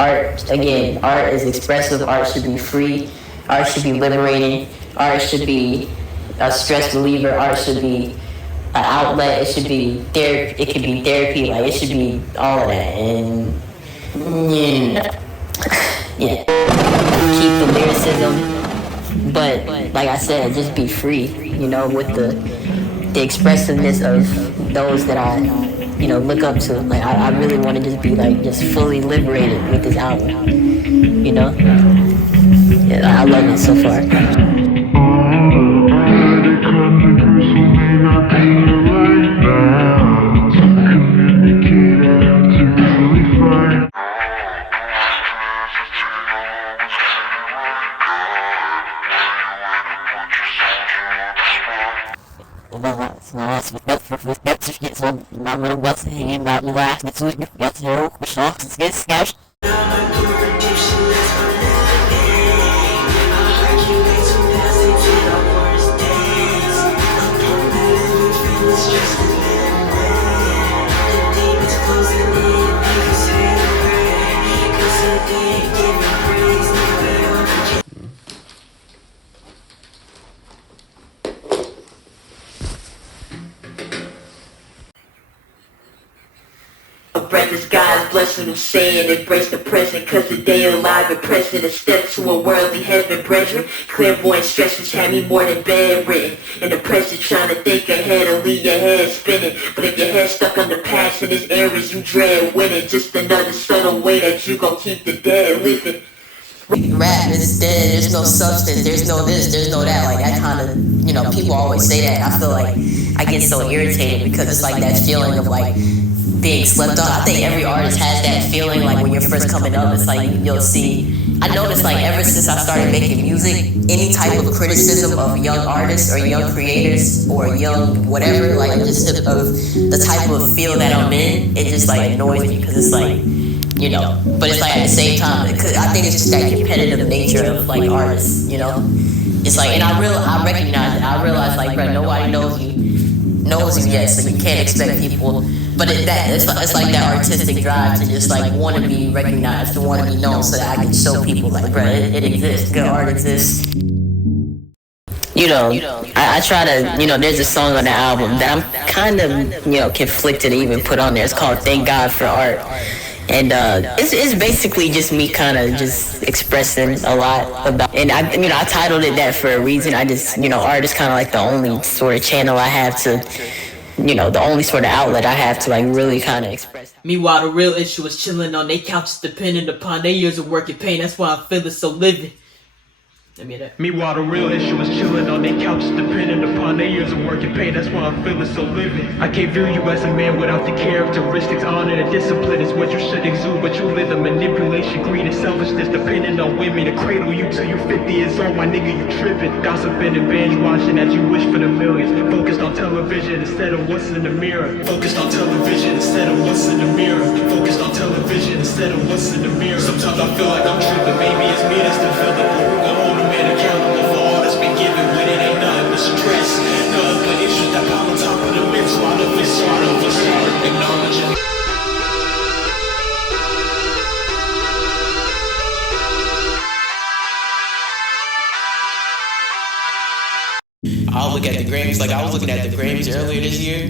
art, again, art is expressive, art should be free, art should be liberating, art should be a stress reliever, art should be an outlet, it should be therapy, it could be therapy, like it should be all of that. And yeah, keep the lyricism, but like I said, just be free, with the expressiveness of those that I, look up to. Like I really want to just be like just fully liberated with this album. Yeah, I love it so far. Breathless God's blessing who's saying embrace the present, cause the day alive and present, a step to a worldly heaven, brethren. Clairvoyant stresses had me more than bedridden. In the present trying to think ahead and leave your head spinning. But if your head's stuck on the past and there's areas you dread winning, just another subtle way that you gon' keep the dead living. Rap is dead, there's no substance, there's no this, there's no that. Like that kind of, people always say that. I feel like I get so irritated because it's like that feeling of like being slept on. I think every artist has that feeling, like when you're first coming up, it's like you'll see, I noticed like ever since I started making music, any type of criticism of young artists or young creators or young whatever, like just of the type of feel that I'm in, it just like annoys me because it's like, but it's like at the same time, cause I think it's just that competitive nature of like artists, it's like, and I recognize it, I realize like, bro, nobody knows you yet, so you can't expect people, but it's like that artistic drive to just like want to be recognized, to want to be known, so that I can show people like, bro, it exists, good art exists. I try to, there's a song on the album that I'm kind of, conflicted to even put on there. It's called Thank God for Art. And it's basically just me kind of just expressing a lot about, and I titled it that for a reason. I just, art is kind of like the only sort of channel I have to, the only sort of outlet I have to like really kind of express. Meanwhile, the real issue is chilling on their couches, depending upon their years of work and pain. That's why I'm feeling so living. Meanwhile, the real issue is chilling on their couches, depending upon their years of work and pain. That's why I'm feeling so living. I can't view you as a man without the characteristics, honor, and discipline is what you should exude. But you live in manipulation, greed, and selfishness, depending on women to cradle you till you're 50 years old. My nigga, you tripping, gossiping and binge watching as you wish for the millions. Focused on television instead of what's in the mirror. Focused on television instead of what's in the mirror. Focused on television instead of what's in the mirror. Sometimes I feel like I'm tripping. Maybe it's me that's developing. Who can hold a man accountable for all that's been given when it ain't nothing but stress, nothing but issues that pile on top of the mix. So I don't start acknowledging. I'll look at the Grammys, like I was looking at the Grammys earlier this year,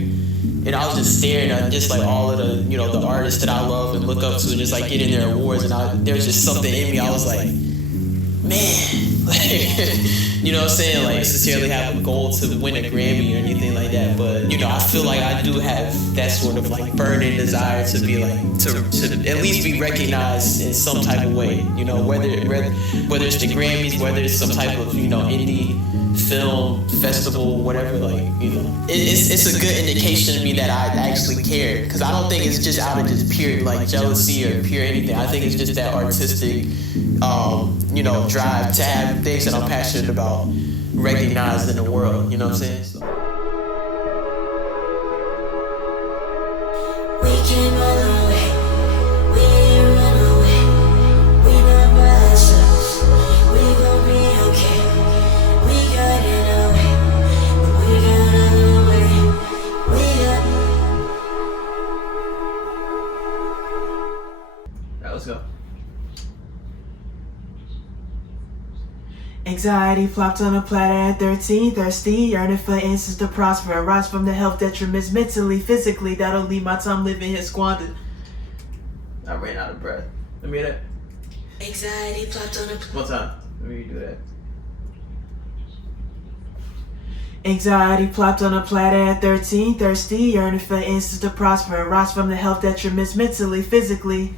and I was just staring at just like all of the, the artists that I love and look up to, just like getting their awards, and there was just something in me, I was like, man, like, you know what I'm saying, like necessarily have a goal to win a Grammy or anything like that, but I feel like I do have that sort of like burning desire to be like, to at least be recognized in some type of way, whether it's the Grammys, whether it's some type of, indie film festival, whatever, like, it's a good indication to me that I actually care, because I don't think it's just out of just pure like jealousy or pure anything. I think it's just that artistic drive to have things that I'm passionate about recognized in the world, you know what I'm saying? So. We came all the way, we didn't run away, we not by ourselves, we gon' be okay, we got it away, we got it away, we got. Alright, let's go. Anxiety plopped on a platter at 13, thirsty, yearning for answers to prosper, and rise from the health detriments mentally, physically, that'll leave my time living here squandered. I ran out of breath. Let me hear that. Anxiety plopped on a One time. Let me do that. Anxiety plopped on a platter at 13, thirsty, yearning for answers to prosper, and rise from the health detriments mentally, physically.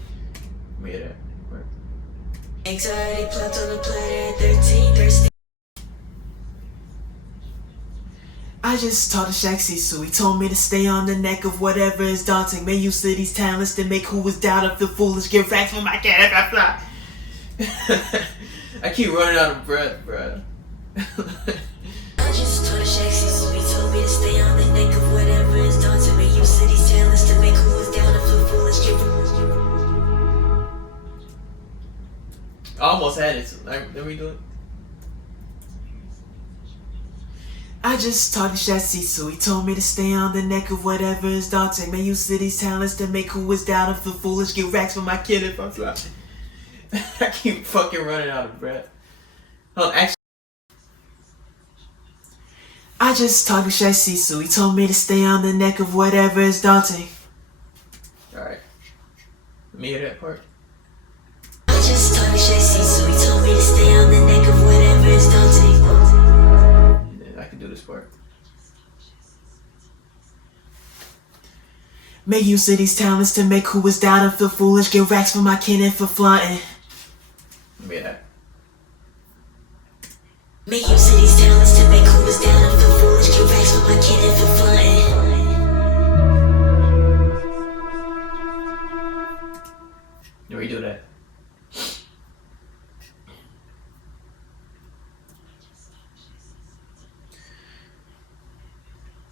Let me hear that. Anxiety plopped on a platter at 13, thirsty. I just talked to Shaksiy, so he told me to stay on the neck of whatever is daunting. Make use of these talents to make who is down and feel foolish. Get racks from my cat if I fly. I keep running out of breath, bruh. I just told Shaksiy, so he told me to stay on the neck of whatever is daunting. Make use of these talents to make who is down and feel foolish. I almost had it. So let me do it. I just talked to Shaksiy, so he told me to stay on the neck of whatever is daunting. Make use of these talents to make who is down and feel foolish. Get racks for my kid if I fly. I keep fucking running out of breath. Actually, I just talked to Shaksiy, so he told me to stay on the neck of whatever is daunting. Alright. Let me hear that part. I just told Shaksiy, so he told me to stay on the neck of whatever is daunting. I can do this part. Make use of these talents to make who is down and feel foolish. Get racks for my kin and for flaunting. Let me hear that. Make use of these talents to make who is down and feel foolish. Get racks for my kid and for flaunting. Let me do that.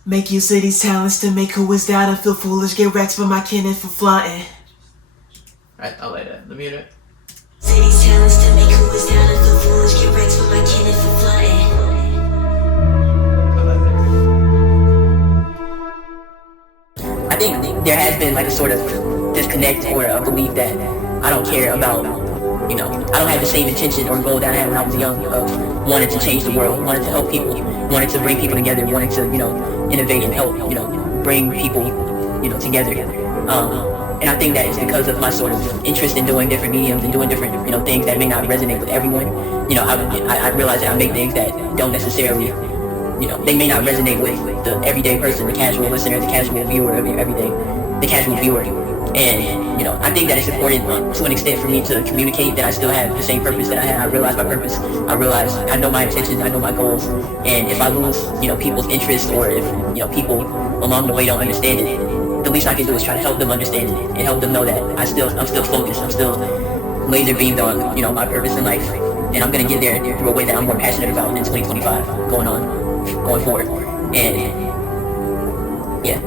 Make use of these talents to make who is down and feel foolish. Get racks for my kin and for flaunting. I like that. Let me hear that. Say these talents to make who is down and feel foolish. Get racks for my kid and for flaunting. I like that. I think there has been like a sort of disconnect or a belief that I don't care about, I don't have the same intention or goal that I had when I was young of wanting to change the world, wanting to help people, wanting to bring people together, wanting to, innovate and help, bring people, together. And I think that it's because of my sort of interest in doing different mediums and doing different, things that may not resonate with everyone. I realize that I make things that don't necessarily, they may not resonate with the everyday person, the casual listener, the casual viewer of everything, the casual viewer. And, I think that it's important to an extent for me to communicate that I still have the same purpose that I had. I realize my purpose. I know my intentions. I know my goals. And if I lose, people's interest, or if, people along the way don't understand it, the least I can do is try to help them understand it and help them know that I'm still focused. I'm still laser beamed on, my purpose in life. And I'm going to get there through a way that I'm more passionate about in 2025 going forward. And, yeah.